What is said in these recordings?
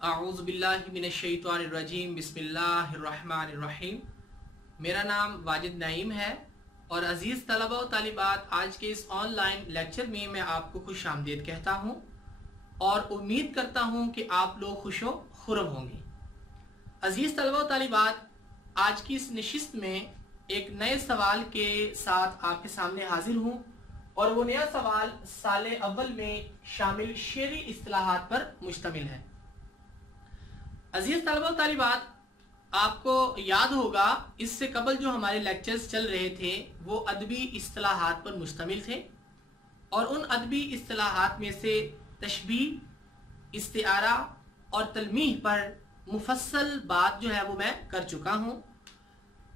आऊज़ु बिल्लाहि मिनश्शैतानिर्रजीम बिस्मिल्लाहिर्रहमानिर्रहीम। मेरा नाम वाजिद नईम है और अज़ीज़ तलबा व तालिबात, आज के इस ऑनलाइन लेक्चर में मैं आपको खुश आमदीद कहता हूँ और उम्मीद करता हूँ कि आप लोग खुशो खुरम होंगे। अज़ीज़ तलबा व तालिबात, आज की इस नशिस्त में एक नए सवाल के साथ आपके सामने हाजिर हूँ और वो नया सवाल साले अव्वल में शामिल शेरी इस्तिलाहात पर मुश्तमिल है। अजीज तलबा तालिबात, आपको याद होगा इससे कबल जो हमारे लेक्चर्स चल रहे थे वो अदबी इस्तिलाहात पर मुश्तमिल थे और उन अदबी इस्तिलाहात में से तशबीह, इस्तिआरा और तलमीह पर मुफस्सल बात जो है वो मैं कर चुका हूँ।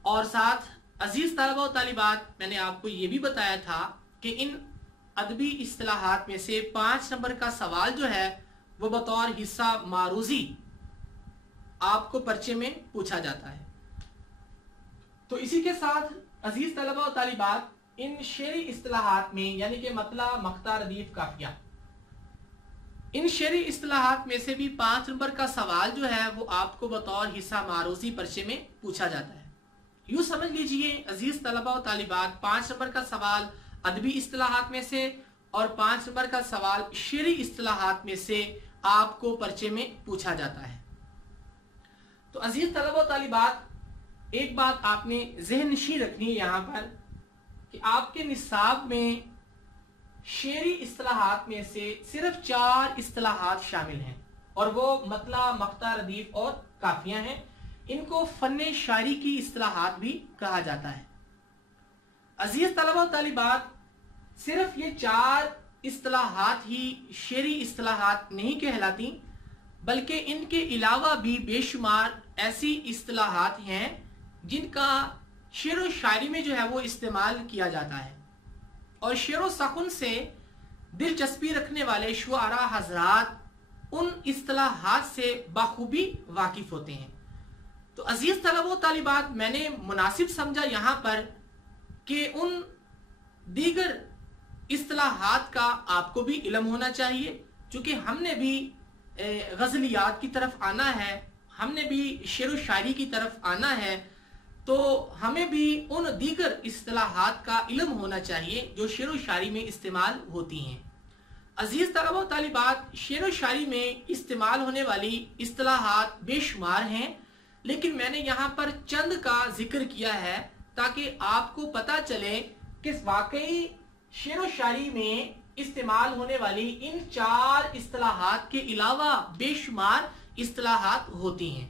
और साथ अजीज तलबा तालिबात, मैंने आपको ये भी बताया था कि इन अदबी इस्तिलाहात में से 5 नंबर का सवाल जो है वो बतौर हिस्सा मारूजी आपको पर्चे में पूछा जाता है। तो इसी के साथ अजीज तलबा और तालिबात, इन शेरी इस्तिलाहात में यानी कि मतला, मक्ता, रदीफ, काफिया, इन शेरी इस्तिलाहात में से भी 5 नंबर का सवाल जो है वो आपको बतौर हिस्सा मारूजी पर्चे में पूछा जाता है। यूं समझ लीजिए अजीज तलबा और तालिबात, 5 नंबर का सवाल अदबी इस्तिलाहात में से और 5 नंबर का सवाल शेरी इस्तिलाहात में से आपको पर्चे में पूछा जाता है। तो अजीज तलबा तालिबात, एक बात आपने ज़हन नशी रखनी है यहाँ पर कि आपके निसाब में शेरी इस्तिलाहात में से सिर्फ 4 इस्तिलाहात शामिल हैं और वो मतला, मक्ता, रदीफ और काफिया हैं। इनको फन्ने शायरी की इस्तिलाहात भी कहा जाता है। अजीज तलबा तालिबात, सिर्फ ये 4 इस्तिलाहात ही शेरी इस्तिलाहात नहीं कहलाती, बल्कि इनके अलावा भी बेशुमार ऐसी इस्तिलाहात हैं जिनका शेर व शायरी में जो है वो इस्तेमाल किया जाता है और शेर व सखुन से दिलचस्पी रखने वाले शुआरा हजरात उन इस्तिलाहात से बाखूबी वाकिफ होते हैं। तो अजीज तलबा तालिबात, मैंने मुनासिब समझा यहाँ पर कि उन दीगर इस्तिलाहात का आपको भी इल्म होना चाहिए, क्योंकि हमने भी गज़लियात की तरफ आना है, हमने भी शेर व शायरी की तरफ आना है, तो हमें भी उन दीगर इस्तिलाहात का इल्म होना चाहिए जो शेर व शायरी में इस्तेमाल होती हैं। अजीज तलबा तालिबात, शेर व शायरी में इस्तेमाल होने वाली इस्तिलाहात बेशुमार हैं, लेकिन मैंने यहाँ पर चंद का जिक्र किया है ताकि आपको पता चले कि वाकई शेर व शायरी में इस्तेमाल होने वाली इन 4 इस्तिलाहात के अलावा बेशुमार इस्तिलाहात होती हैं।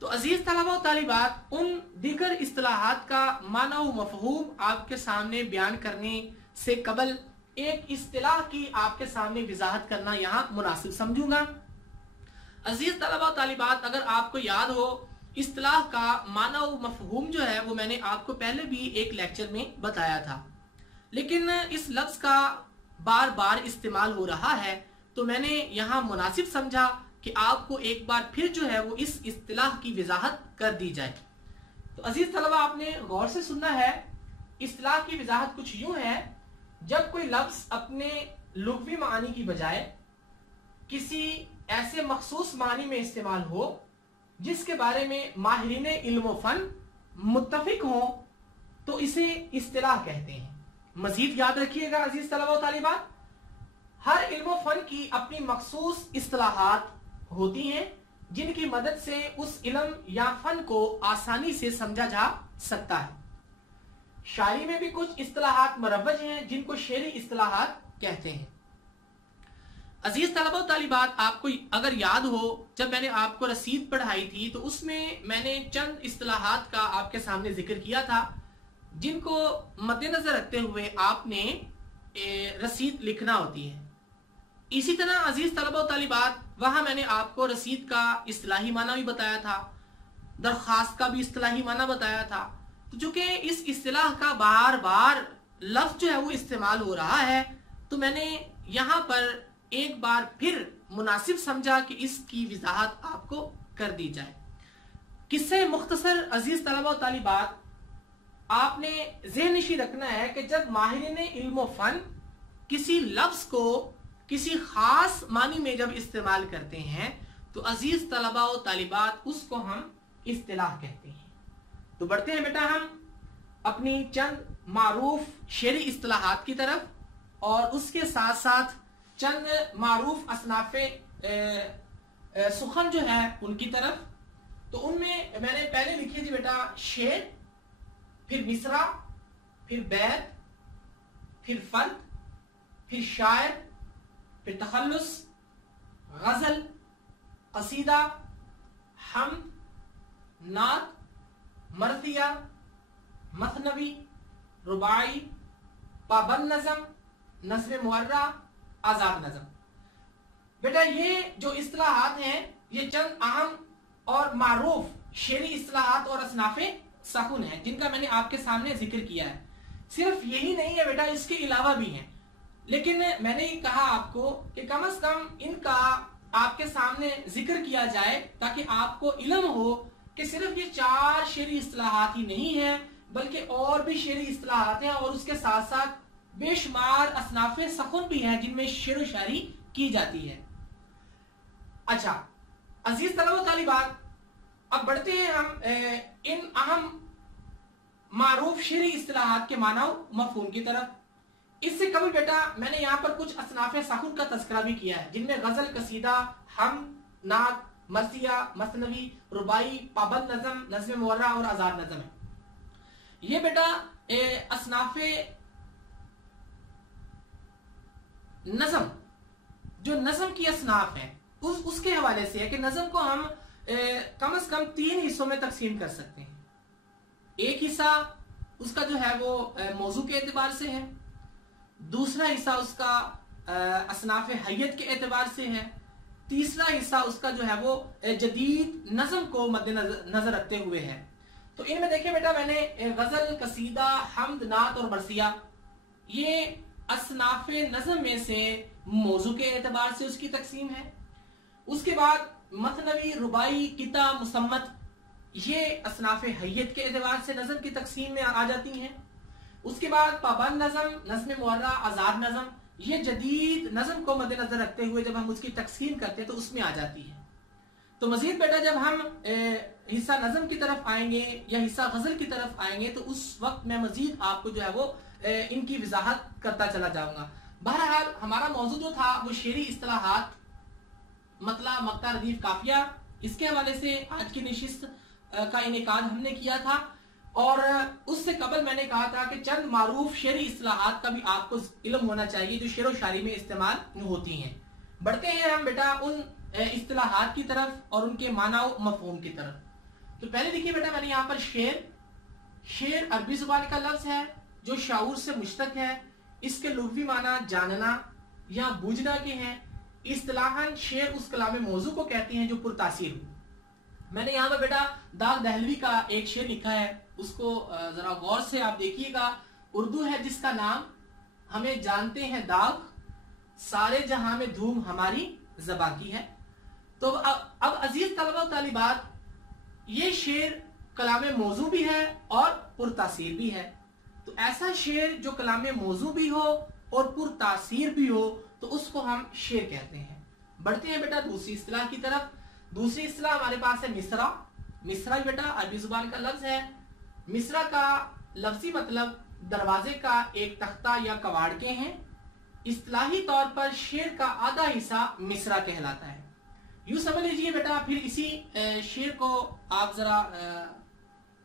तो अजीज तलबा व तालिबात, उन दीगर इस्तिलाहात का माना व मफहूम आपके सामने बयान करने से कबल एक इस्तिलाह की आपके सामने वजाहत करना यहाँ मुनासिब समझूंगा। अजीज तलबा व तालिबात, अगर आपको याद हो, इस्तिलाह का माना व मफहूम जो है वो मैंने आपको पहले भी एक लेक्चर में बताया था, लेकिन इस लफ्ज का बार बार इस्तेमाल हो रहा है तो मैंने यहाँ मुनासिब समझा कि आपको एक बार फिर जो है वो इस इस्तिलाह की वजाहत कर दी जाए। तो अजीज तलबा, आपने गौर से सुनना है। इस्तिलाह की वजाहत कुछ यूं है, जब कोई लफ्ज अपने लुग़वी मानी की बजाय किसी ऐसे मखसूस मानी में इस्तेमाल हो जिसके बारे में माहिरीन इल्म फन मुत्तफिक हो तो इसे इस्तिलाह कहते हैं। मजीद याद रखिएगा अजीज तलबा व तालिबात, हर इल्म फन की अपनी मखसूस इस्तिलाहात होती हैं जिनकी मदद से उस इल्म या फन को आसानी से समझा जा सकता है। शायरी में भी कुछ इस्तिलाहात मरवज हैं जिनको शेरी इस्तिलाहात कहते हैं। अजीज तलबा व तालिबात, आपको अगर याद हो, जब मैंने आपको रसीद पढ़ाई थी तो उसमें मैंने चंद इस्तिलाहात का आपके सामने जिक्र किया था जिनको मद्देनजर रखते हुए आपने रसीद लिखना होती है। इसी तरह अजीज तलबा व तालिबात, वहां मैंने आपको रसीद का इस्तिलाही माना भी बताया था, दरख्वास्त का भी इस्तिलाही माना बताया था। तो चूंकि इस इस्तिलाह का बार बार लफ्ज जो है वो इस्तेमाल हो रहा है तो मैंने यहाँ पर एक बार फिर मुनासिब समझा कि इसकी वजाहत आपको कर दी जाए। किस्से मुख्तसर अजीज तलबा व तालिबात, आपने ज़हन नशी रखना है कि जब माहिरीन इल्म फन किसी लफ्ज को किसी खास मानी में जब इस्तेमाल करते हैं तो अजीज तलबा और तालिबात उसको हम इस्तिलाह कहते हैं। तो बढ़ते हैं बेटा हम अपनी चंद मारूफ शेरी इस्तिलाहात की तरफ, और उसके साथ साथ चंद मारूफ असनाफे सुखन जो है उनकी तरफ। तो उनमें मैंने पहले लिखी थी बेटा शेर, फिर मिसरा, फिर बैत, फिर फर्द, फिर शायर, फिर तखल्लुस, गजल, कसीदा, हमद, नात, मर्थिया, मसनवी, रुबाई, पाबंद नज़म, नज़्म मुअर्रा, आजाद नज़म। बेटा ये जो इस्तिलाहात हैं ये चंद अहम और मारूफ शेरी इस्तिलाहात और असनाफे सकुन हैं जिनका मैंने आपके सामने जिक्र किया है। सिर्फ यही नहीं है बेटा, इसके अलावा भी हैं, लेकिन मैंने कहा आपको कि कम से कम इनका आपके सामने जिक्र किया जाए ताकि आपको इल्म हो कि सिर्फ ये 4 शेरी इस्तिलाहात ही नहीं है बल्कि और भी शेरी इस्तिलाहात हैं, और उसके साथ साथ बेशुमार असनाफे सकुन भी हैं जिनमें शेर व शायरी की जाती है। अच्छा अजीज तलबा तालिबात, अब बढ़ते हैं हम इन अहम मारूफ शेरी इस्तिलाहात के माना मफहूम की तरफ। इससे कभी बेटा मैंने यहाँ पर कुछ असनाफे सकुन का तस्करा भी किया है जिनमें गजल, कसीदा, हम, नात, मरसिया, मसनवी, रुबाई, पाबंद नज़म, नज़्म मुअर्रा और आजाद नज़म है। ये बेटा असनाफे नज़म, जो नज़म की असनाफ है उसके हवाले से है कि नज़म को हम कम से कम 3 हिस्सों में तकसीम कर सकते हैं। एक हिस्सा उसका जो है वो मौजू के एतबार से है, दूसरा हिस्सा उसका असनाफ हैयत के एतबार से है, तीसरा हिस्सा उसका जो है वो जदीद नज़म को मद्देनजर रखते हुए है। तो इनमें देखिए बेटा मैंने गजल, कसीदा, हमद, नात और मरसिया ये असनाफे नज़म में से मौजू के एतबार से उसकी तकसीम है। उसके बाद मसनवी, रुबाई, किता, मुसम्मत ये असनाफे हैयत के एतबार से नज़म की तकसीम में आ जाती हैं। उसके बाद पाबंद नज़म, नज़्म मुअर्रा, आजाद नज़म ये जदीद नज़म को मद्देनजर रखते हुए जब हम उसकी तकसीम करते हैं तो उसमें आ जाती है। तो मजीद बेटा जब हम हिस्सा नज़म की तरफ आएंगे या हिस्सा गजल की तरफ आएंगे तो उस वक्त मैं मजीद आपको जो है वो इनकी वजाहत करता चला जाऊंगा। बहरहाल हमारा मौजू जो था वो शेरी इस्तिलाहात, मतला, मक्ता, रदीफ, काफिया, इसके हवाले से आज की नशिस्त का इनेकाद हमने किया था, और उससे कबल मैंने कहा था कि चंद मारूफ शेरी इस्तिलाहात का भी आपको इल्म होना चाहिए जो शेर व शायरी में इस्तेमाल होती हैं। बढ़ते हैं हम बेटा उन इस्तिलाहात की तरफ और उनके माना व मफहूम की तरफ। तो पहले देखिए बेटा मैंने यहाँ पर शेर अरबी जुबान का लफ्ज है जो शाऊर से मुश्तक है। इसके लुग़वी माना जानना या बूझना के हैं। इस्तिलाहन शेर उस कलाम मौजू को कहते हैं जो पुरतासीर हो। मैंने यहाँ पर बेटा दाग दहलवी का एक शेर लिखा है, उसको जरा गौर से आप देखिएगा। उर्दू है जिसका नाम, हमें जानते हैं दाग, सारे जहां में धूम हमारी ज़बां की है। तो अब अजीज तलबा व तालिबात, ये शेर कलाम मौजू भी है और पुरतासीर भी है। तो ऐसा शेर जो कलाम मौजू भी हो और पुरतासीर भी हो तो उसको हम शेर कहते हैं। बढ़ते हैं बेटा दूसरी इस्तिलाह की तरफ। दूसरी इस्तिलाह हमारे पास है मिसरा। मिसरा बेटा अरबी जुबान का लफ्ज है। मिसरा का लफ्जी मतलब दरवाजे का एक तख्ता या कवाड़ के हैं। इस्तिलाही तौर पर शेर का आधा हिस्सा मिसरा कहलाता है। यूं समझ लीजिए बेटा, फिर इसी शेर को आप जरा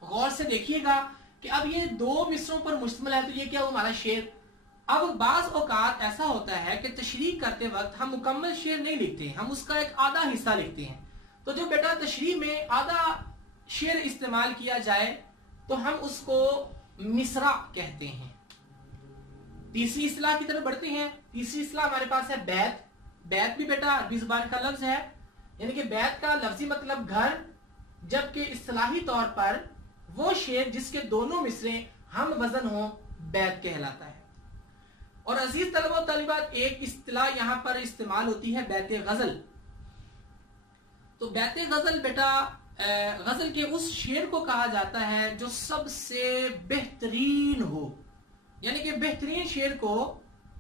गौर से देखिएगा कि अब ये 2 मिसरों पर मुश्तमिल है, तो ये क्या हमारा शेर। अब बाज औकात ऐसा होता है कि तशरीह करते वक्त हम मुकम्मल शेर नहीं लिखते, हम उसका एक आधा हिस्सा लिखते हैं। तो जो बेटा तशरीह में आधा शेर इस्तेमाल किया जाए तो हम उसको मिसरा कहते हैं। तीसरी इस्तिलाह की तरफ बढ़ते हैं। तीसरी इस्तिलाह हमारे पास है बैत। बैत भी बेटा अरबी जुबान का लफ्ज है, यानी कि बैत का लफ्जी मतलब घर, जबकि इस्तिलाही तौर पर वो शेर जिसके दोनों मिसरे हम वजन हो बैत कहलाता है। और अजीज तलबा व तालिबात, एक इस्तिलाह यहाँ पर इस्तेमाल होती है बैत गजल। तो बैत गजल बेटा गजल के उस शेर को कहा जाता है जो सबसे बेहतरीन हो, यानी कि बेहतरीन शेर को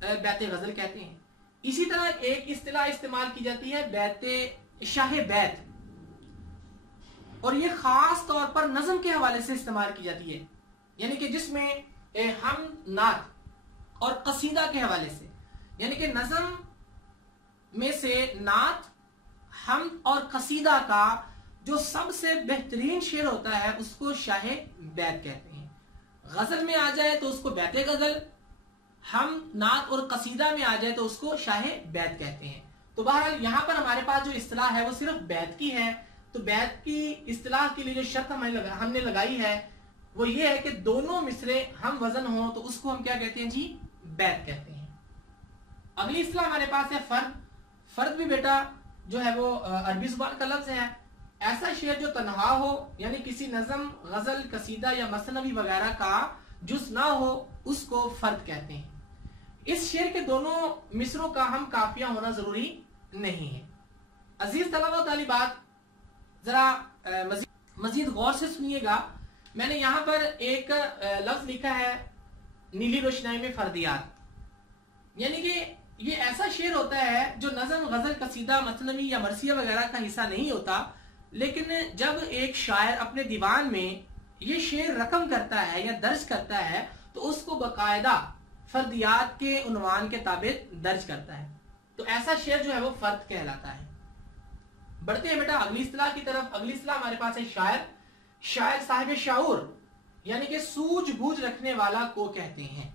बैत गजल कहते हैं। इसी तरह एक इस्तिलाह इस्तेमाल की जाती है बैत शाह बैत, और ये खास तौर पर नज़म के हवाले से इस्तेमाल की जाती है, यानी कि जिसमें हम नात और कसीदा के हवाले से, यानी कि नज़म में से नात, हम और कसीदा का जो सबसे बेहतरीन शेर होता है उसको शाह बैत कहते हैं। गजल में आ जाए तो उसको बैते गजल, हम नात और कसीदा में आ जाए तो उसको शाह बैत कहते हैं। तो बहरहाल यहाँ पर हमारे पास जो इस्तिलाह है वो सिर्फ बैत की है। तो बैत की इस्तिलाह के लिए जो शर्त हमने लगाई है वो ये है कि दोनों मिसरे हम वजन हो तो उसको हम क्या कहते हैं जी, बैत कहते हैं। अगली इस्तिलाह हमारे पास है फर्द। फर्द भी बेटा जो है वो अरबी जुबान का लफ्ज है। ऐसा शेर जो तन्हा हो, यानी किसी नज़म, गजल, कसीदा या मसनवी वगैरह का जुज़ ना हो, उसको फर्द कहते हैं। इस शेर के दोनों मिसरों का हम काफिया होना जरूरी नहीं है। अजीज तलबा व तालिबात, जरा मजीद गौर से सुनिएगा। मैंने यहाँ पर एक लफ्ज लिखा है, नीली रोशनाई में फर्दियात, यानी कि ये ऐसा शेर होता है जो नज़म, गजल, कसीदा, मसनवी या मरसिया वगैरह का हिस्सा नहीं होता, लेकिन जब एक शायर अपने दीवान में ये शेर रकम करता है या दर्ज करता है तो उसको बकायदा फर्दियात के उन्वान के ताबे दर्ज करता है। तो ऐसा शेर जो है वो फर्द कहलाता है। बढ़ते हैं बेटा अगली इस्तिलाह की तरफ। अगली इस्तिलाह हमारे पास है शायर। शायर साहिब शाऊर, यानी कि सूझबूझ रखने वाला को कहते हैं।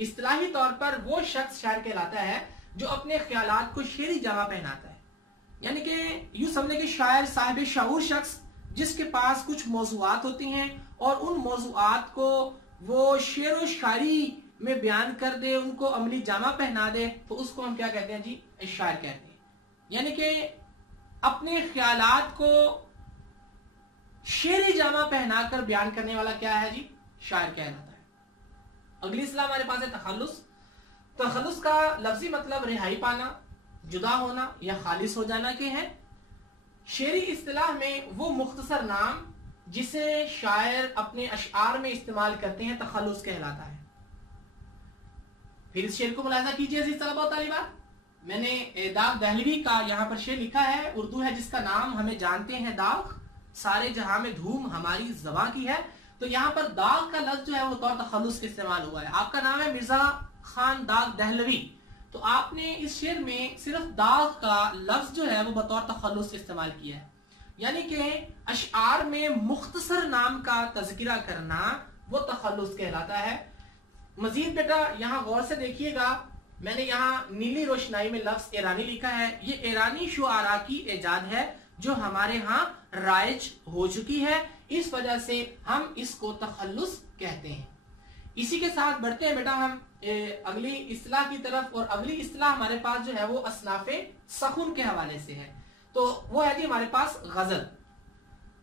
इस्तिलाही तौर पर वो शख्स शायर कहलाता है जो अपने ख्यालात को शेरी जामा पहनाता है, यानी कि यूं समझे कि शायर साहिब शाऊर शख्स जिसके पास कुछ मौज़ूआत होती हैं और उन मौज़ूआत को वो शेर व शायरी में बयान कर दे, उनको अमली जामा पहना दे, तो उसको हम क्या कहते हैं जी, शायर कहते हैं। यानी कि अपने ख्यालात को शेरी जामा पहनाकर बयान करने वाला क्या है जी, शायर कहलाता है। अगली इस्तिलाह हमारे पास है तखल्लुस। तखल्लुस का लफ्जी मतलब रिहाई पाना, जुदा होना या खालिस हो जाना के हैं। शेरी इस्तिलाह में वो मुख्तसर नाम जिसे शायर अपने अशआर में इस्तेमाल करते हैं तखल्लुस कहलाता है। फिर इस शेर को मुलाहिजा कीजिए अज़ीज़ तलबा व तालिबात। मैंने दाग दहलवी का यहाँ पर शेर लिखा है, उर्दू है जिसका नाम हमें जानते हैं दाग, सारे जहां में धूम हमारी ज़बां की है। तो यहाँ पर दाग का लफ्ज जो है वो तौर तखल्लुस का इस्तेमाल हुआ है। आपका नाम है मिर्जा खान दाग दहलवी, तो आपने इस शेर में सिर्फ दाग का लफ्ज जो है वो बतौर तखल्लुस इस्तेमाल किया है, यानी कि अशआर में मुख्तसर नाम का तज़किरा करना वो तखल्लुस कहलाता है। मजीद बेटा यहाँ गौर से देखिएगा, मैंने यहाँ नीली रोशनाई में लफ्ज ईरानी लिखा है। ये ईरानी शुआरा की इजाद है जो हमारे यहाँ राइज हो चुकी है, इस वजह से हम इसको तखल्लुस कहते हैं। इसी के साथ बढ़ते हैं बेटा हम अगली इस्तिलाह की तरफ, और अगली इस्तिलाह हमारे पास जो है वो असनाफे सखुन के हवाले से है। तो वो है जी हमारे पास गजल।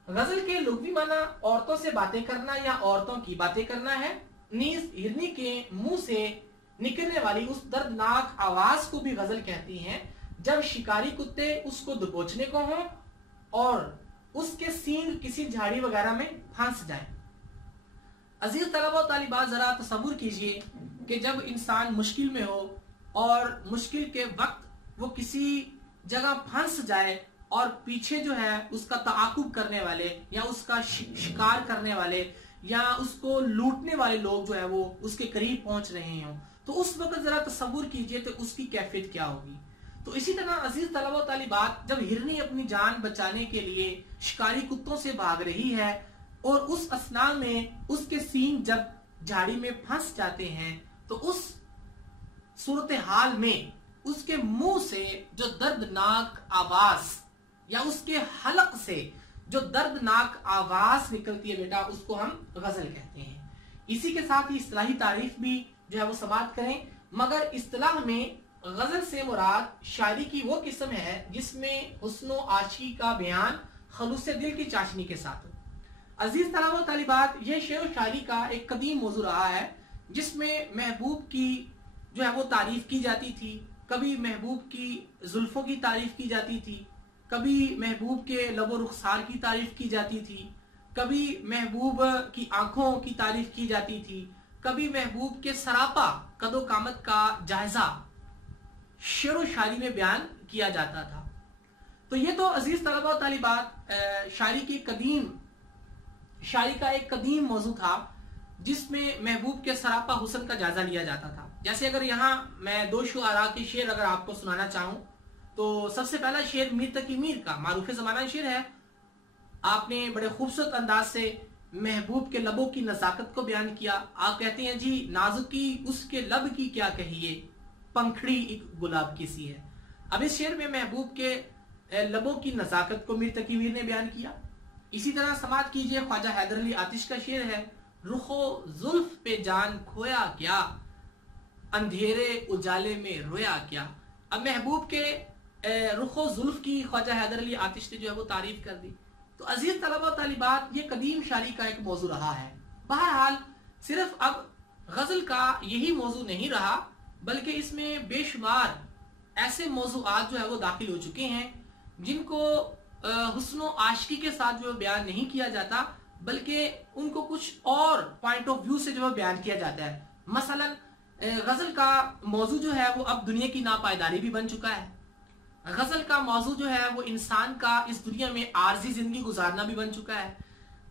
गजल के लुग़वी माना औरतों से बातें करना या औरतों की बातें करना है। नीज हिरनी के मुंह से निकलने वाली उस दर्दनाक आवाज को भी गजल कहती हैं जब शिकारी कुत्ते उसको दबोचने को हों और उसके सींग किसी झाड़ी वगैरह में फंस जाएं। अजीज तलबा व तालिबात, जरा तसव्वुर कीजिए कि जब इंसान मुश्किल में हो और मुश्किल के वक्त वो किसी जगह फंस जाए और पीछे जो है उसका ताकुब करने वाले या उसका शिकार करने वाले या उसको लूटने वाले लोग जो है वो उसके करीब पहुंच रहे हों, तो उस वक्त जरा तसव्वुर कीजिए तो उसकी कैफियत क्या होगी। तो इसी तरह अजीज तलबा व तालिबात, जब हिरनी अपनी जान बचाने के लिए शिकारी कुत्तों से भाग रही है और उस असना में उसके सींग जब झाड़ी में फंस जाते हैं, तो उस सूरत हाल में उसके मुंह से जो दर्दनाक आवाज या उसके हलक से जो दर्दनाक आवाज निकलती है बेटा, उसको हम गजल कहते हैं। इसी के साथ ही इस्तिलाही तारीफ भी जो है वो समाप्त करें, मगर इस्तिलाह में गजल से मुराद शायरी की वो किस्म है जिसमें हुस्नो आशिकी का बयान खलूस दिल की चाशनी के साथ हो। अजीज तलबा व तालिबात, ये शेर शायरी का एक कदीम मौजू रहा है जिसमें महबूब की जो है वो तारीफ की जाती थी, कभी महबूब की जुल्फों की तारीफ की जाती थी, कभी महबूब के लबो रुखसार की तारीफ की जाती थी, कभी महबूब की आंखों की तारीफ की जाती थी, कभी महबूब के सरापा कदो कामत का जायजा शेर व शायरी में बयान किया जाता था। तो ये तो अजीज तलबा और तालिबात शायरी का एक कदीम मौजू था जिसमें महबूब के सरापा हुस्न का जायजा लिया जाता था। जैसे अगर यहाँ मैं दो शुआरा के शेर अगर आपको सुनाना चाहूं तो सबसे पहला शेर मीर तकी मीर का मारूफ जमाना शेर है। आपने बड़े खूबसूरत अंदाज से महबूब के लबों की नजाकत को बयान किया। आप कहते हैं जी नाजुकी उसके लब की क्या कहिए, पंखड़ी एक गुलाब की सी है। अब इस शेर में महबूब के लबों की नजाकत को मीर तकी मीर ने बयान किया। इसी तरह समाज कीजिए ख्वाजा हैदर अली आतिश का शेर है, रुखो जुल्फ पे जान खोया क्या, अंधेरे उजाले में रोया क्या। अब महबूब के रुखो जुल्फ की ख्वाजा हैदर अली आतिश ने जो है वो तारीफ कर दी। तो अजीज तलबा तालिबात ये कदीम शायरी का एक मौजू रहा है। बहरहाल सिर्फ अब गजल का यही मौजू नहीं रहा बल्कि इसमें बेशुमार ऐसे मौजूआत जो है वो दाखिल हो चुके हैं जिनको हुस्नो आशिकी के साथ जो बयान नहीं किया जाता बल्कि उनको कुछ और पॉइंट ऑफ व्यू से जो है बयान किया जाता है। मसलन गजल का मौजू जो है वो अब दुनिया की नापायदारी भी बन चुका है। गजल का मौजू जो है वो इंसान का इस दुनिया में आर्जी जिंदगी गुजारना भी बन चुका है।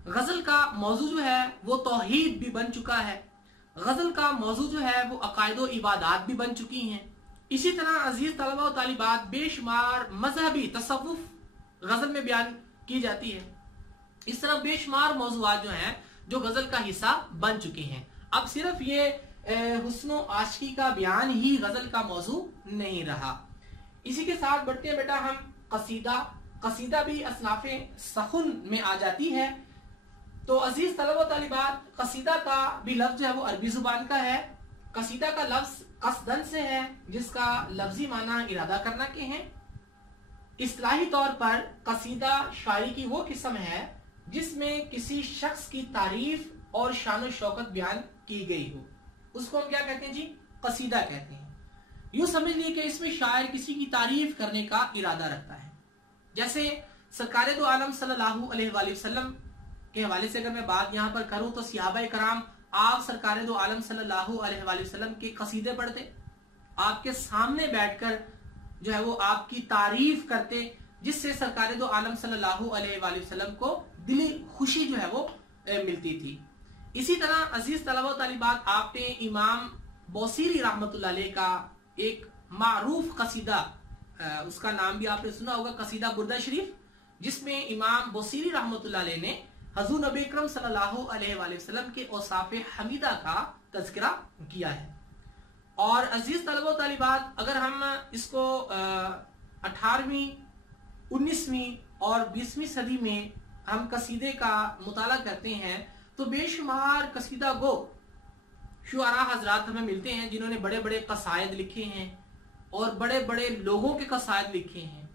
गजल का मौजू जो है वो तौहीद भी बन चुका है। गजल का मौजू जो है वो अकायद व इबादात भी बन चुकी हैं। इसी तरह अजीज तलबा और तालिबात बेशुमार मजहबी तसव्वुफ गजल में बयान की जाती है। इस तरह बेशुमार मौजूआत जो हैं जो गजल का हिस्सा बन चुके हैं। अब सिर्फ ये हुस्नो आशिकी का बयान ही गजल का मौजू नहीं रहा। इसी के साथ बढ़ते हैं बेटा हम कसीदा भी असनाफे सखुन में आ जाती है। तो अजीज तलबा तालिबात कसीदा का भी लफ्ज जो है वो अरबी जुबान का है। कसीदा का लफ्ज कसदन से है जिसका लफ्जी माना इरादा करना के हैं। इस्लाही तौर पर कसीदा शायरी की वो किस्म है जिसमें किसी शख्स की तारीफ और शान शौकत बयान की गई हो, उसको हम क्या कहते हैं जी, कसीदा कहते हैं। यूं समझ लीजिए कि इसमें शायर किसी की तारीफ करने का इरादा रखता है। जैसे सरकार दो आलम सल्लल्लाहु अलैहि वसल्लम के हवाले से अगर मैं बात यहाँ पर करूं तो सहाबाए कराम आप सरकार दो आलम सल्लल्लाहु अलैहि वसल्लम के कसीदे पढ़ते, आपके सामने बैठकर जो है वो आपकी तारीफ करते, जिससे सरकार दो आलम सल्लल्लाहु अलैहि वसल्लम को दिली खुशी जो है वो मिलती थी। इसी तरह अजीज तलबा तालिबात आपने इमाम बोसीरी रहमतुल्लाह अलैह का एक मारूफ कसीदा, उसका नाम भी आपने सुना होगा, कसीदा बुर्दा शरीफ, जिसमें इमाम बोसीरी रहमतुल्लाह अलैह ने हजूर नबी अकरम सल्लल्लाहु अलैहि वसल्लम के औसाफ हमीदा का तज़किरा किया है। और अजीज तलबा तालिबात अगर हम इसको 18वीं 19वीं और 20वीं सदी में हम कसीदे का मुताला करते हैं तो बेशुमार कसीदा गो शुआरा हजरात हमें मिलते हैं जिन्होंने बड़े बड़े कसायद लिखे हैं और बड़े बड़े लोगों के कसायद लिखे हैं।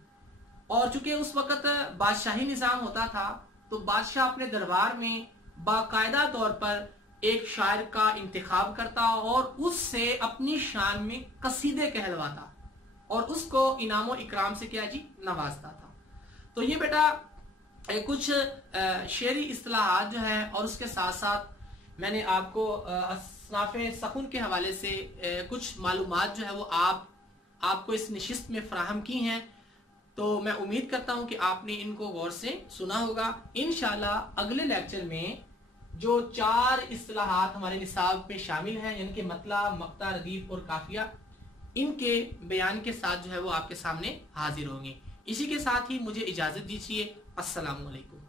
और चूंकि उस वक्त बादशाही निज़ाम होता था तो बादशाह अपने दरबार में बाकायदा तौर पर एक शायर का इंतखाब करता और उससे अपनी शान में कसीदे कहलवाता और उसको इनामो इकराम से क्या जी नवाजता था। तो ये बेटा कुछ शेरी इस्तिलाहात जो है और उसके साथ साथ मैंने आपको असनाफे सकुन के हवाले से कुछ मालूमात जो है वो आपको इस नशिस्त में फराहम की हैं। तो मैं उम्मीद करता हूं कि आपने इनको गौर से सुना होगा। इंशाल्लाह अगले लेक्चर में जो 4 इस्तिलाहात हमारे निसाब में शामिल हैं यानी कि मतला, मक्ता, रदीफ और काफिया, इनके बयान के साथ जो है वो आपके सामने हाजिर होंगे। इसी के साथ ही मुझे इजाजत दीजिए। अस्सलामु अलैकुम।